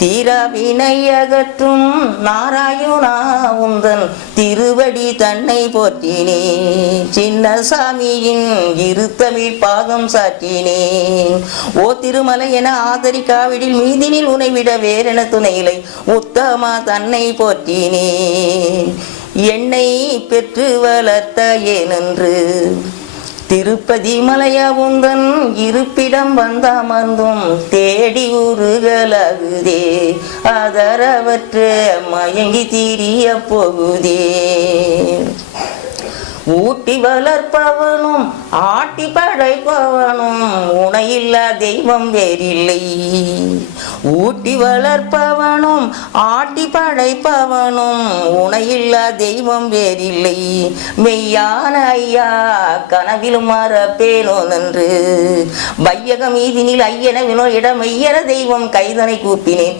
தீராவினை அகற்றும் நாராயணா உந்தன் திருவடி தன்னை போற்றினேன். சின்னசாமியின் இருத்தமிழ் பாகம் சாற்றினேன். ஓ திருமலை என ஆதரிக்காவிடில் மீதினில் உனைவிட வேறென துணையிலை உத்தமா தன்னை போற்றினேன். என்னை பெற்று வளர்த்த ஏனென்று திருப்பதி மலையவுந்தன் இருப்பிடம் வந்தமர்ந்தும் தேடி உருகலகுதே. ஆதரவற்ற மயங்கி தீரிய போகுதே. ஊட்டி வளர்ப்பவனும் ஆட்டி படைப்பவனும் உனையில்லா தெய்வம் வேறில்லை. ஊட்டி வளர்ப்பவனும் ஆட்டி படைப்பவனும் உனையில்லா தெய்வம் வேறில்லை. மெய்யான ஐயா கனவிலும் மறப்பேனோ நன்று வையக மீதினில் ஐயன வினோ இட மெய்யன தெய்வம் கைதனை கூப்பினேன்.